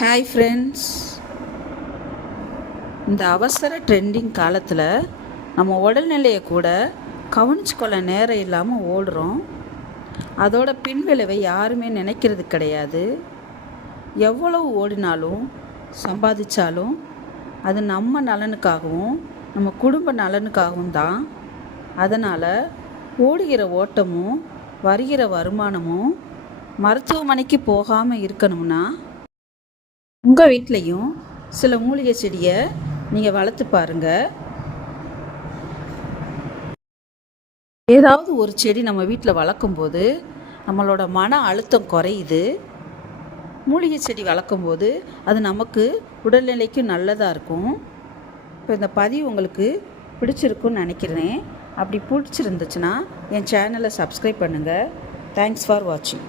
Hi friends, இந்த அவசர trending காலத்தில் நம்ம உடல்நிலையை கூட கவனிச்சுக்கொள்ள நேரம் இல்லாமல் ஓடுறோம். அதோட பின்விளைவை யாருமே நினைக்கிறது கிடையாது. எவ்வளவு ஓடினாலும் சம்பாதிச்சாலும் அது நம்ம நலனுக்காகவும் நம்ம குடும்ப நலனுக்காகவும் தான். அதனால் ஓடுகிற ஓட்டமும் வருகிற வருமானமும் மருத்துவமனைக்கு போகாமல் இருக்கணும்னா உங்கள் வீட்லேயும் சில மூலிகை செடியை நீங்கள் வளர்த்து பாருங்கள். ஏதாவது ஒரு செடி நம்ம வீட்டில் வளர்க்கும்போது நம்மளோட மன அழுத்தம் குறையுது. மூலிகை செடி வளர்க்கும்போது அது நமக்கு உடல்நிலைக்கும் நல்லதாக இருக்கும். இப்போ இந்த பதிவு உங்களுக்கு பிடிச்சிருக்குன்னு நினைக்கிறேன். அப்படி பிடிச்சிருந்துச்சுன்னா என் சேனலை சப்ஸ்கிரைப் பண்ணுங்கள். தேங்க்ஸ் ஃபார் வாட்சிங்.